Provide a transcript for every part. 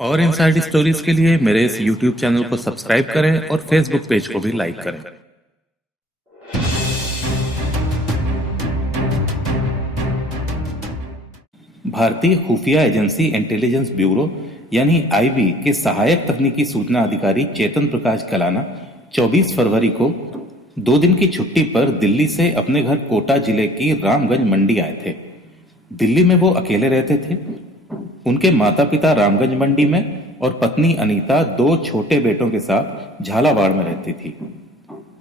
और inside stories के लिए मेरे इस यूट्यूब चैनल को सब्सक्राइब करें और फेसबुक पेज को भी लाइक करें। भारतीय खुफिया एजेंसी इंटेलिजेंस ब्यूरो यानी आईबी के सहायक तकनीकी सूचना अधिकारी चेतन प्रकाश कलाना 24 फरवरी को 2 दिन की छुट्टी पर दिल्ली से अपने घर कोटा जिले की रामगंज मंडी आए थे। दिल्ली में वो अकेले रहते थे। उनके माता पिता रामगंज मंडी में और पत्नी अनीता 2 छोटे बेटों के साथ झालावाड़ में रहती थी।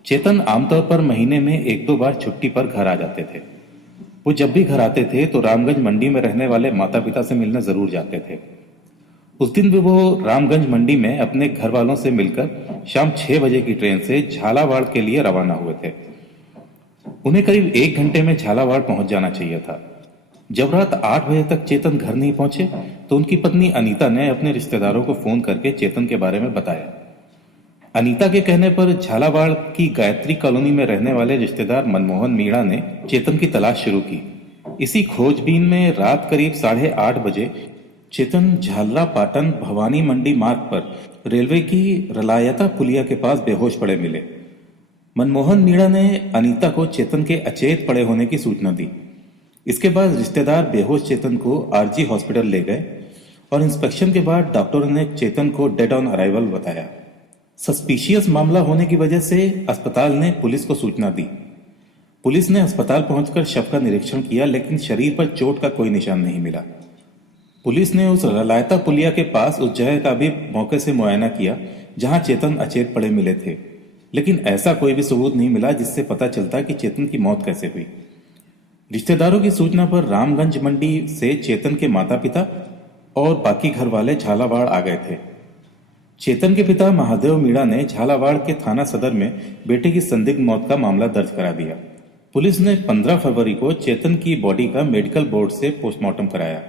चेतन आमतौर पर महीने में 1-2 बार छुट्टी पर घर आ जाते थे। वो जब भी घर आते थे तो रामगंज मंडी में रहने वाले माता पिता से मिलने जरूर जाते थे। उस दिन भी वो रामगंज मंडी में अपने घर वालों से मिलकर शाम 6 बजे की ट्रेन से झालावाड़ के लिए रवाना हुए थे। उन्हें करीब 1 घंटे में झालावाड़ पहुंच जाना चाहिए था। जब रात 8 बजे तक चेतन घर नहीं पहुंचे तो उनकी पत्नी अनीता ने अपने रिश्तेदारों को फोन करके चेतन के बारे में बताया। अनीता के कहने पर झालावाड़ की गायत्री कॉलोनी में रहने वाले रिश्तेदार मनमोहन मीणा ने चेतन की तलाश शुरू की। इसी खोजबीन में रात करीब 8:30 बजे चेतन झालरा पाटन भवानी मंडी मार्ग पर रेलवे की रलायता पुलिया के पास बेहोश पड़े मिले। मनमोहन मीणा ने अनीता को चेतन के अचेत पड़े होने की सूचना दी। इसके बाद रिश्तेदार बेहोश चेतन को आरजी हॉस्पिटल ले गए और इंस्पेक्शन के बाद डॉक्टरों ने चेतन को डेड ऑन अराइवल बताया। सस्पिशियस मामला होने की वजह से अस्पताल ने पुलिस को सूचना दी। पुलिस ने अस्पताल पहुंचकर शव का निरीक्षण किया लेकिन शरीर पर चोट का कोई निशान नहीं मिला। पुलिस ने उस रलायता पुलिया के पास उस जगह का भी मौके से मुआयना किया जहां चेतन अचेत पड़े मिले थे, लेकिन ऐसा कोई भी सबूत नहीं मिला जिससे पता चलता कि चेतन की मौत कैसे हुई। रिश्तेदारों की सूचना पर रामगंज मंडी से चेतन के माता पिता और बाकी घर वाले झालावाड़ आ गए थे। चेतन के पिता महादेव मीणा ने झालावाड़ के थाना सदर में बेटे की संदिग्ध मौत का मामला दर्ज करा दिया। पुलिस ने 15 फरवरी को चेतन की बॉडी का मेडिकल बोर्ड से पोस्टमार्टम कराया।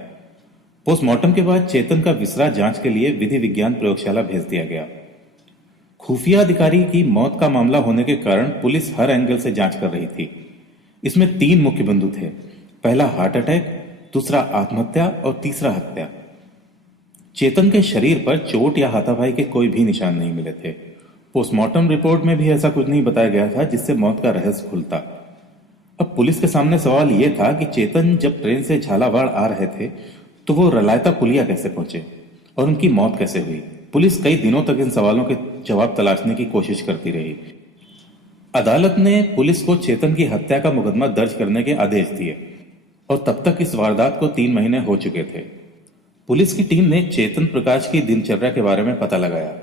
पोस्टमार्टम के बाद चेतन का विसरा जांच के लिए विधि विज्ञान प्रयोगशाला भेज दिया गया। खुफिया अधिकारी की मौत का मामला होने के कारण पुलिस हर एंगल से जांच कर रही थी। इसमें 3 मुख्य बिंदु थे। पहला हार्ट अटैक, दूसरा आत्महत्या और तीसरा हत्या। चेतन के शरीर पर चोट या हाथापाई के कोई भी निशान नहीं मिले थे। पोस्टमार्टम रिपोर्ट में भी ऐसा कुछ नहीं बताया गया था जिससे मौत का रहस्य खुलता। अब पुलिस के सामने सवाल यह था कि चेतन जब ट्रेन से झालावाड़ आ रहे थे तो वो रलायता पुलिया कैसे पहुंचे और उनकी मौत कैसे हुई। पुलिस कई दिनों तक इन सवालों के जवाब तलाशने की कोशिश करती रही। अदालत ने पुलिस को चेतन की हत्या का मुकदमा दर्ज करने के आदेश दिए और तब तक इस वारदात को 3 महीने हो चुके थे। पुलिस की टीम ने चेतन प्रकाश की दिनचर्या के बारे में पता लगाया।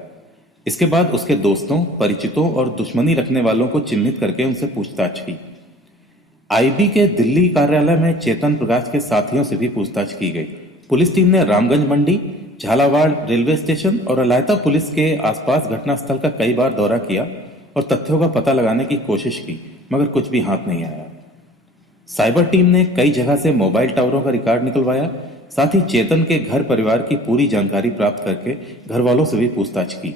इसके बाद उसके दोस्तों, परिचितों और दुश्मनी रखने वालों को चिन्हित करके उनसे पूछताछ की। आईबी के दिल्ली कार्यालय में चेतन प्रकाश के साथियों से भी पूछताछ की गई। पुलिस टीम ने रामगंज मंडी, झालावाड़ रेलवे स्टेशन और अलायता पुलिस के आसपास घटनास्थल का कई बार दौरा किया और तथ्यों का पता लगाने की कोशिश की, मगर कुछ भी हाथ नहीं आया। साइबर टीम ने कई जगह से मोबाइल टावरों का रिकॉर्ड निकलवाया। साथ ही चेतन के घर परिवार की पूरी जानकारी प्राप्त करके घर वालों से भी पूछताछ की।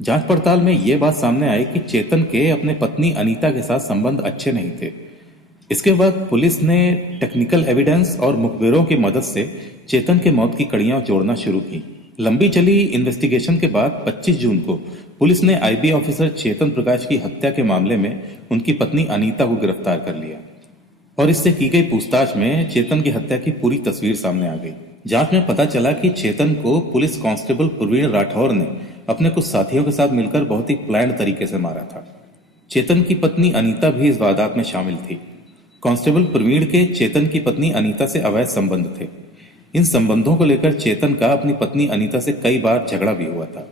जांच पड़ताल में यह बात सामने आई कि चेतन के अपने पत्नी अनीता के साथ संबंध अच्छे नहीं थे। इसके बाद पुलिस ने टेक्निकल एविडेंस और मुखबिरों की मदद से चेतन के मौत की कड़ियां जोड़ना शुरू की। लंबी चली इन्वेस्टिगेशन के बाद 25 जून को पुलिस ने आईबी ऑफिसर चेतन प्रकाश की हत्या के मामले में उनकी पत्नी अनीता को गिरफ्तार कर लिया और इससे की गई पूछताछ में चेतन की हत्या की पूरी तस्वीर सामने आ गई। जांच में पता चला कि चेतन को पुलिस कांस्टेबल प्रवीण राठौर ने अपने कुछ साथियों के साथ मिलकर बहुत ही प्लान्ड तरीके से मारा था। चेतन की पत्नी अनीता भी इस वारदात में शामिल थी। कांस्टेबल प्रवीण के चेतन की पत्नी अनीता से अवैध संबंध थे। इन संबंधों को लेकर चेतन का अपनी पत्नी अनीता से कई बार झगड़ा भी हुआ था।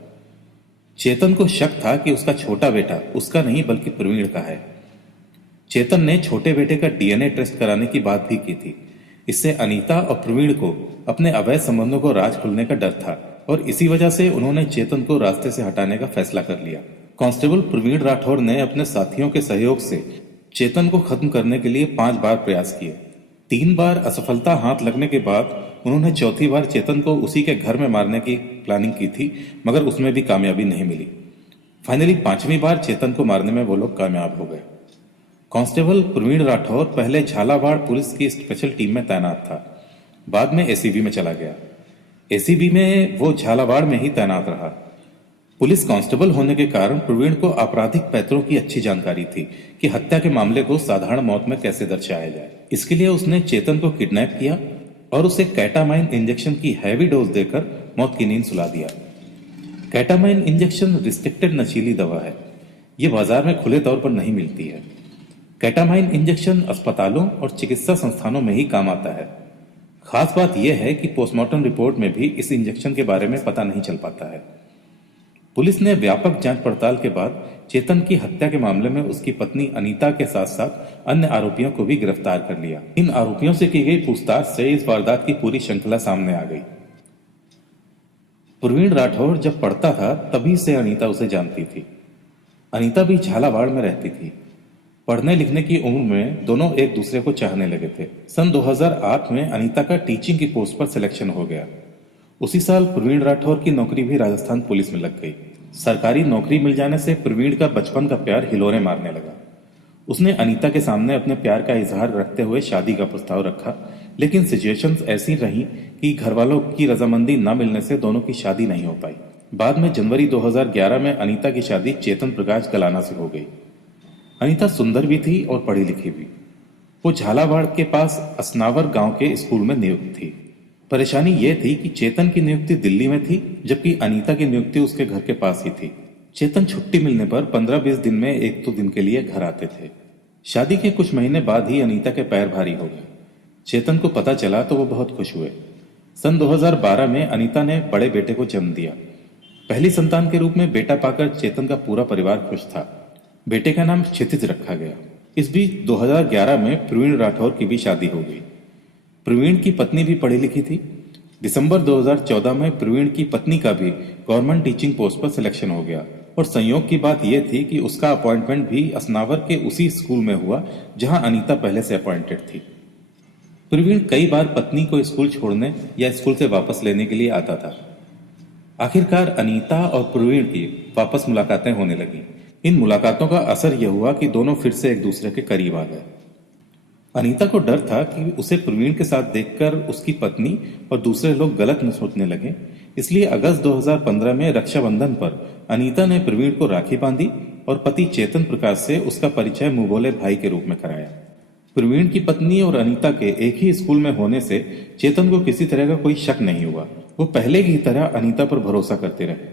चेतन को शक था कि उसका छोटा बेटा उसका नहीं बल्कि प्रवीण का है। चेतन ने छोटे बेटे का डीएनए टेस्ट कराने की बात भी की थी। इससे अनीता और प्रवीण को अपने अवैध संबंधों को राज खुलने का डर था और इसी वजह से उन्होंने चेतन को रास्ते से हटाने का फैसला कर लिया। कांस्टेबल प्रवीण राठौर ने अपने साथियों के सहयोग से चेतन को खत्म करने के लिए 5 बार प्रयास किए। 3 बार असफलता हाथ लगने के बाद उन्होंने चौथी बार चेतन को उसी के घर में मारने की प्लानिंग की थी, मगर उसमें भी कामयाबी नहीं मिली। फाइनली 5वीं बार चेतन को मारने में वो लोग कामयाब हो गए। कांस्टेबल प्रवीण राठौर पहले झालावाड़ पुलिस की स्पेशल टीम में तैनात था, बाद में एसीबी में चला गया। एसीबी में वो झालावाड़ में ही तैनात रहा। पुलिस कांस्टेबल होने के कारण प्रवीण को आपराधिक पैतरों की अच्छी जानकारी थी कि हत्या के मामले को साधारण मौत में कैसे दर्शाया जाए। इसके लिए उसने चेतन को किडनैप किया और उसे कैटामाइन इंजेक्शन की हैवी डोज देकर मौत की नींद सुला दिया। कैटामाइन इंजेक्शन रिस्ट्रिक्टेड नशीली दवा है। ये बाजार में खुले तौर पर नहीं मिलती है। कैटामाइन इंजेक्शन अस्पतालों और चिकित्सा संस्थानों में ही काम आता है। खास बात यह है कि पोस्टमार्टम रिपोर्ट में भी इस इंजेक्शन के बारे में पता नहीं चल पाता है। पुलिस ने व्यापक जांच पड़ताल के बाद चेतन की हत्या के मामले में उसकी पत्नी अनीता के साथ साथ अन्य आरोपियों को भी गिरफ्तार कर लिया। इन आरोपियों से की गई पूछताछ से इस वारदात की पूरी श्रृंखला सामने आ गई। प्रवीण राठौर जब पढ़ता था तभी से अनीता उसे जानती थी। अनीता भी झालावाड़ में रहती थी। पढ़ने लिखने की उम्र में दोनों एक दूसरे को चाहने लगे थे। सन 2008 में अनीता का टीचिंग की पोस्ट पर सिलेक्शन हो गया। उसी साल प्रवीण राठौर की नौकरी भी राजस्थान पुलिस में लग गई। सरकारी नौकरी मिल जाने से प्रवीण का बचपन का प्यार हिलोरे मारने लगा। उसने अनीता के सामने अपने प्यार का इजहार रखते हुए शादी का प्रस्ताव रखा, लेकिन सिचुएशंस ऐसी रही कि घर वालों की रजामंदी न मिलने से दोनों की शादी नहीं हो पाई। बाद में जनवरी 2011 में अनीता की शादी चेतन प्रकाश गलाना से हो गई। अनीता सुंदर भी थी और पढ़ी लिखी भी। वो झालावाड़ के पास असनावर गांव के स्कूल में नियुक्त थी। परेशानी यह थी कि चेतन की नियुक्ति दिल्ली में थी, जबकि अनीता की नियुक्ति उसके घर के पास ही थी। चेतन छुट्टी मिलने पर 15-20 दिन में एक दो दिन के लिए घर आते थे। शादी के कुछ महीने बाद ही अनीता के पैर भारी हो गए। चेतन को पता चला तो वो बहुत खुश हुए। सन 2012 में अनीता ने बड़े बेटे को जन्म दिया। पहली संतान के रूप में बेटा पाकर चेतन का पूरा परिवार खुश था। बेटे का नाम क्षितिज रखा गया। इस बीच 2011 में प्रवीण राठौर की भी शादी हो गई। प्रवीण की पत्नी भी पढ़ी लिखी थी। दिसंबर 2014 में प्रवीण की पत्नी का भी गवर्नमेंट टीचिंग पोस्ट पर सिलेक्शन हो गया और संयोग की बात यह थी कि उसका अपॉइंटमेंट भी असनावर के उसी स्कूल में हुआ जहां अनीता पहले से अपॉइंटेड थी। प्रवीण कई बार पत्नी को स्कूल छोड़ने या स्कूल से वापस लेने के लिए आता था। आखिरकार अनीता और प्रवीण की वापस मुलाकातें होने लगी। इन मुलाकातों का असर यह हुआ कि दोनों फिर से एक दूसरे के करीब आ गए। अनीता को डर था कि उसे प्रवीण के साथ देखकर उसकी पत्नी और दूसरे लोग गलत न सोचने लगे, इसलिए अगस्त 2015 में रक्षाबंधन पर अनीता ने प्रवीण को राखी बांधी और पति चेतन प्रकाश से उसका परिचय मुंह बोले भाई के रूप में कराया। प्रवीण की पत्नी और अनीता के एक ही स्कूल में होने से चेतन को किसी तरह का कोई शक नहीं हुआ। वो पहले की तरह अनीता पर भरोसा करते रहे।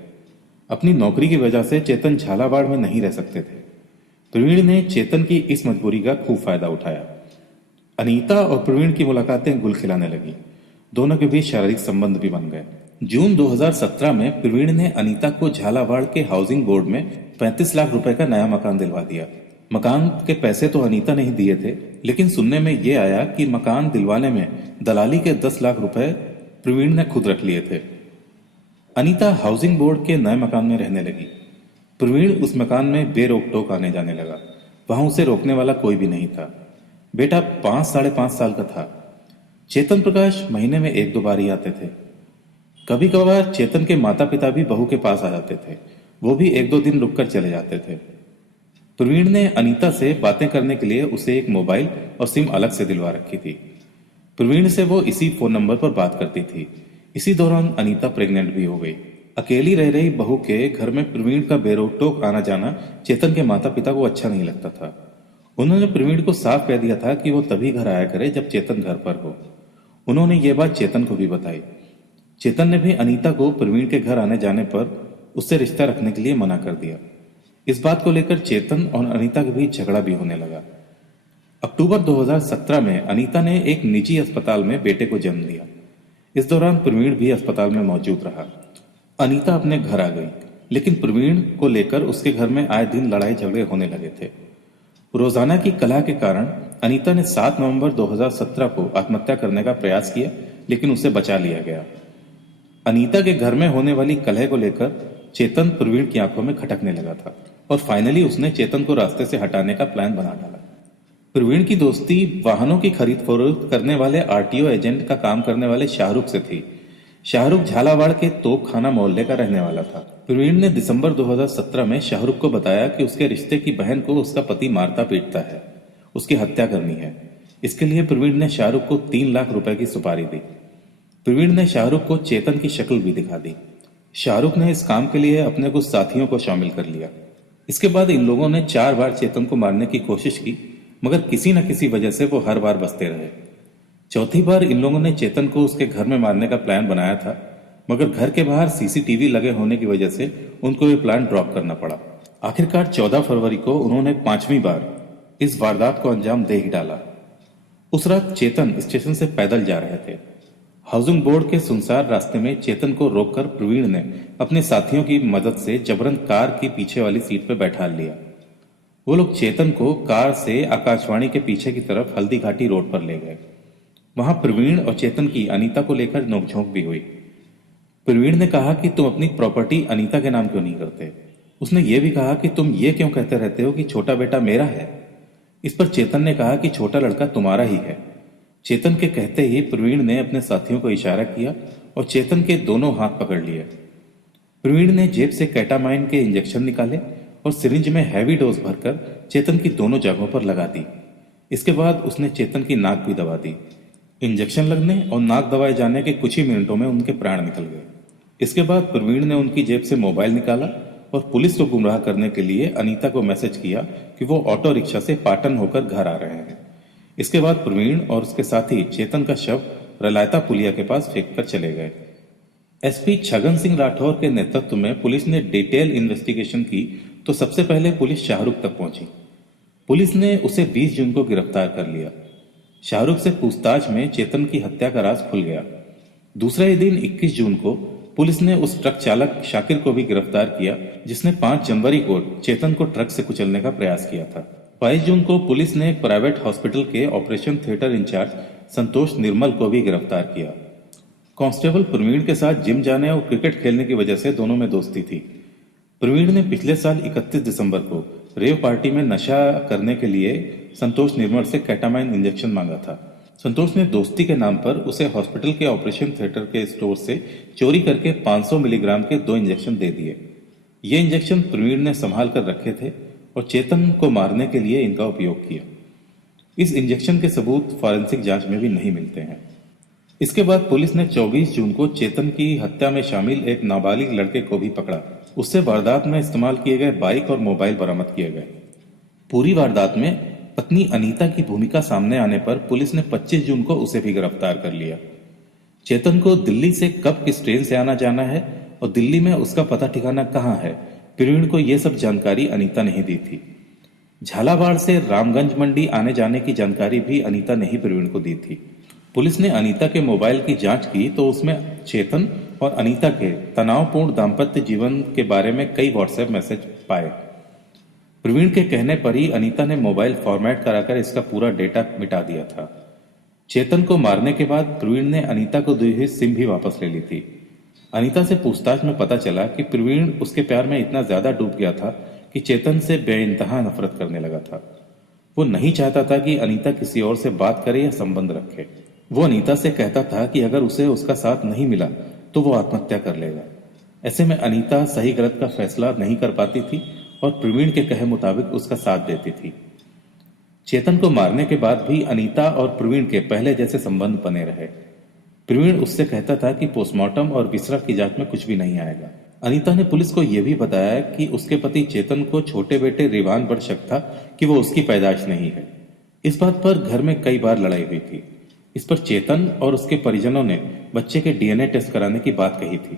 अपनी नौकरी की वजह से चेतन झालावाड़ में नहीं रह सकते थे। प्रवीण ने चेतन की इस मजबूरी का खूब फायदा उठाया। अनीता और प्रवीण की मुलाकातें गुल खिलाने लगी। दोनों के बीच शारीरिक संबंध भी बन गए। जून 2017 में प्रवीण ने अनीता को झालावाड़ के हाउसिंग बोर्ड में 35 लाख रुपए का नया मकान दिलवा दिया। मकान के पैसे तो अनीता ने ही दिए थे, लेकिन सुनने में यह आया कि मकान दिलवाने में दलाली के 10 लाख रुपए प्रवीण ने खुद रख लिए थे। अनीता हाउसिंग बोर्ड के नए मकान में रहने लगी। प्रवीण उस मकान में बेरोक टोक आने जाने लगा। वहां उसे रोकने वाला कोई भी नहीं था। बेटा 5-5.5 साल का था। चेतन प्रकाश महीने में 1-2 बार ही आते थे। कभी कभार चेतन के माता पिता भी बहू के पास आ जाते थे। वो भी 1-2 दिन रुककर चले जाते थे। प्रवीण ने अनीता से बातें करने के लिए उसे एक मोबाइल और सिम अलग से दिलवा रखी थी। प्रवीण से वो इसी फोन नंबर पर बात करती थी। इसी दौरान अनीता प्रेग्नेंट भी हो गई। अकेली रह रही बहू के घर में प्रवीण का बेरोक टोक आना जाना चेतन के माता पिता को अच्छा नहीं लगता था। उन्होंने प्रवीण को साफ कह दिया था कि वो तभी घर आया करे जब चेतन घर पर हो। उन्होंने ये बात चेतन को भी बताई। चेतन ने भी अनीता को प्रवीण के घर आने जाने पर उससे रिश्ता रखने के लिए मना कर दिया। इस बात को लेकर चेतन और अनीता के बीच झगड़ा भी होने लगा। अक्टूबर 2017 में अनीता ने एक निजी अस्पताल में बेटे को जन्म दिया। इस दौरान प्रवीण भी अस्पताल में मौजूद रहा। अनीता अपने घर आ गई, लेकिन प्रवीण को लेकर उसके घर में आए दिन लड़ाई झगड़े होने लगे थे। रोजाना की कलह के कारण अनीता ने 7 नवंबर 2017 को आत्महत्या करने का प्रयास किया, लेकिन उसे बचा लिया गया। अनीता के घर में होने वाली कलह को लेकर चेतन प्रवीण की आंखों में खटकने लगा था और फाइनली उसने चेतन को रास्ते से हटाने का प्लान बना डाला। प्रवीण की दोस्ती वाहनों की खरीद फरोख्त करने वाले आरटीओ एजेंट का काम करने वाले शाहरुख से थी। शाहरुख झालावाड़ के तोपखाना मोहल्ले का रहने वाला था। प्रवीण ने दिसंबर 2017 में शाहरुख को बताया कि उसके रिश्ते की बहन को उसका पति मारता पीटता है, उसकी हत्या करनी है। इसके लिए प्रवीण ने शाहरुख को 3 लाख रुपए की सुपारी दी। प्रवीण ने शाहरुख को चेतन की शक्ल भी दिखा दी। शाहरुख ने इस काम के लिए अपने कुछ साथियों को शामिल कर लिया। इसके बाद इन लोगों ने 4 बार चेतन को मारने की कोशिश की, मगर किसी न किसी वजह से वो हर बार बचते रहे। चौथी बार इन लोगों ने चेतन को उसके घर में मारने का प्लान बनाया था, मगर घर के बाहर सीसीटीवी लगे होने की वजह से उनको ये प्लान ड्रॉप करना पड़ा। आखिरकार 14 फरवरी को उन्होंने 5वीं बार इस वारदात को अंजाम दे ही डाला। उस रात चेतन स्टेशन से पैदल जा रहे थे। हाउसिंग बोर्ड के सुनसान रास्ते में चेतन को रोककर प्रवीण ने अपने साथियों की मदद से जबरन कार की पीछे वाली सीट पर बैठा लिया। वो लोग चेतन को कार से आकाशवाणी के पीछे की तरफ हल्दी घाटी रोड पर ले गए। वहां प्रवीण और चेतन की अनीता को लेकर नोकझोंक भी हुई। प्रवीण ने कहा कि तुम अपनी प्रॉपर्टी अनीता के नाम क्यों नहीं करते। उसने ये भी कहा कि तुम ये क्यों कहते रहते हो कि छोटा बेटा मेरा है। इस पर चेतन ने कहा कि छोटा लड़का तुम्हारा ही है। चेतन के कहते ही प्रवीण ने अपने साथियों को इशारा किया और चेतन के दोनों हाथ पकड़ लिए। प्रवीण ने जेब से कैटामाइन के इंजेक्शन निकाले और सिरिंज में हैवी डोज भरकर चेतन की दोनों जगहों पर लगा दी। इसके बाद उसने चेतन की नाक भी दबा दी। इंजेक्शन लगने और नाक दबाए जाने के कुछ ही मिनटों में उनके प्राण निकल गए। इसके बाद प्रवीण ने उनकी जेब से मोबाइल निकाला और पुलिस को गुमराह करने के लिए अनीता को मैसेज किया कि वो ऑटो रिक्शा से पाटन होकर घर आ रहे हैं। इसके बाद प्रवीण और उसके साथी चेतन का शव रलायता पुलिया के पास फेंक कर चले गए। एसपी छगन सिंह राठौर के नेतृत्व में पुलिस ने डिटेल इन्वेस्टिगेशन की तो सबसे पहले पुलिस शाहरुख तक पहुंची। पुलिस ने उसे 20 जून को गिरफ्तार कर लिया। शाहरुख से पूछताछ में चेतन की हत्या का राज खुल गया। दूसरे ही दिन 21 जून को पुलिस ने उस ट्रक चालक शाकिर को भी गिरफ्तार किया जिसने 5 जनवरी को चेतन को ट्रक से कुचलने का प्रयास किया था। 22 जून को पुलिस ने एक प्राइवेट हॉस्पिटल के ऑपरेशन थिएटर इंचार्ज संतोष निर्मल को भी गिरफ्तार किया। कांस्टेबल प्रवीण के साथ जिम जाने और क्रिकेट खेलने की वजह से दोनों में दोस्ती थी। प्रवीण ने पिछले साल 31 दिसंबर को रेव पार्टी में नशा करने के लिए संतोष निर्मल से कैटामाइन इंजेक्शन मांगा था। संतोष ने दोस्ती के नाम पर उसे हॉस्पिटल के ऑपरेशन थिएटर के स्टोर से चोरी करके 500 मिलीग्राम के 2 इंजेक्शन दे दिए। ये इंजेक्शन प्रवीण ने संभाल कर रखे थे और चेतन को मारने के लिए इनका उपयोग किया। इस इंजेक्शन के सबूत फॉरेंसिक जांच में भी नहीं मिलते हैं। इसके बाद पुलिस ने 24 जून को चेतन की हत्या में शामिल एक नाबालिग लड़के को भी पकड़ा। उससे वारदात में इस्तेमाल किए गए बाइक और मोबाइल बरामद किए गए। पूरी वारदात में पत्नी अनीता की भूमिका सामने आने पर पुलिस ने 25 जून को उसे भी गिरफ्तार कर लिया। चेतन को दिल्ली से कब किस ट्रेन से आना जाना है और दिल्ली में उसका पता ठिकाना कहाँ है, प्रवीण को यह सब जानकारी अनीता ने ही दी थी। झालावाड़ से रामगंज मंडी आने जाने की जानकारी भी अनीता ने ही प्रवीण को दी थी। पुलिस ने अनीता के मोबाइल की जांच की तो उसमें चेतन और अनीता के तनावपूर्ण दाम्पत्य जीवन के बारे में कई व्हाट्सएप मैसेज पाए। प्रवीण के कहने पर ही अनीता ने मोबाइल फॉर्मेट कराकर इसका पूरा डेटा मिटा दिया था। चेतन को मारने के बाद प्रवीण ने अनीता को दी हुई सिम भी वापस ले ली थी। अनीता से पूछताछ में पता चला कि प्रवीण उसके प्यार में इतना ज्यादा डूब गया था कि चेतन से बेइंतहा नफरत करने लगा था। वो नहीं चाहता था कि अनीता किसी और से बात करे या संबंध रखे। वो अनीता से कहता था कि अगर उसे उसका साथ नहीं मिला तो वो आत्महत्या कर लेगा। ऐसे में अनीता सही गलत का फैसला नहीं कर पाती थी और प्रवीण के कहे मुताबिक उसका साथ देती थी। चेतन को मारने के बाद भी अनीता और प्रवीण के पहले जैसे संबंध बने रहे। प्रवीण उससे कहता था कि पोस्टमार्टम और विसरा की जांच में कुछ भी नहीं आएगा। अनीता ने पुलिस को यह भी बताया कि उसके पति चेतन को छोटे बेटे रिवान पर शक था कि वो उसकी पैदाइश नहीं है। इस बात पर घर में कई बार लड़ाई हुई थी। इस पर चेतन और उसके परिजनों ने बच्चे के डीएनए टेस्ट कराने की बात कही थी।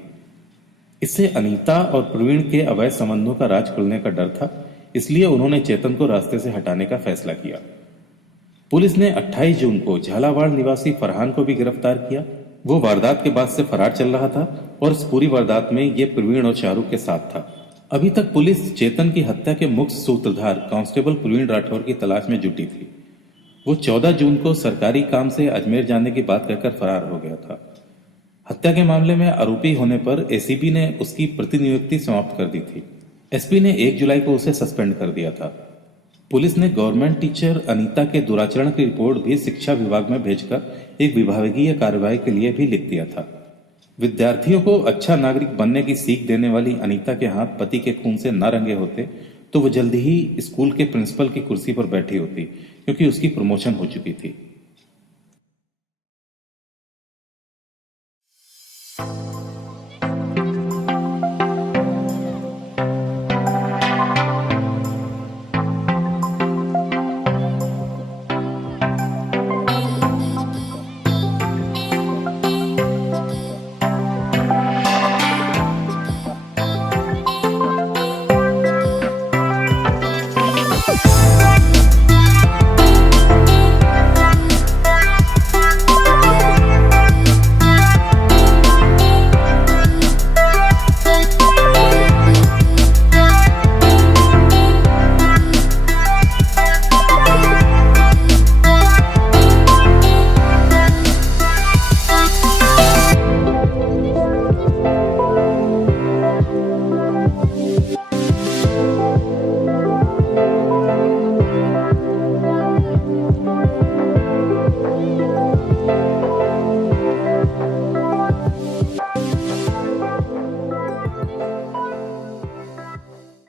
इससे अनीता और प्रवीण के अवैध संबंधों का राज खुलने का डर था, इसलिए उन्होंने चेतन को रास्ते से हटाने का फैसला किया। पुलिस ने 28 जून को झालावाड़ निवासी फरहान को भी गिरफ्तार किया। वो वारदात के बाद से फरार चल रहा था और इस पूरी वारदात में ये प्रवीण और शाहरुख के साथ था। अभी तक पुलिस चेतन की हत्या के मुख्य सूत्रधार कांस्टेबल प्रवीण राठौर की तलाश में जुटी थी। वो 14 जून को सरकारी काम से अजमेर जाने की बात कहकर फरार हो गया था। हत्या के मामले में आरोपी होने पर एसीबी ने उसकी प्रतिनियुक्ति समाप्त कर दी थी। एसपी ने 1 जुलाई को उसे सस्पेंड कर दिया था। पुलिस ने गवर्नमेंट टीचर अनीता के दुराचरण की रिपोर्ट भी शिक्षा विभाग में भेजकर एक विभागीय कार्रवाई के लिए भी लिख दिया था। विद्यार्थियों को अच्छा नागरिक बनने की सीख देने वाली अनीता के हाथ पति के खून से न रंगे होते तो वो जल्दी ही स्कूल के प्रिंसिपल की कुर्सी पर बैठी होती, क्योंकि उसकी प्रमोशन हो चुकी थी।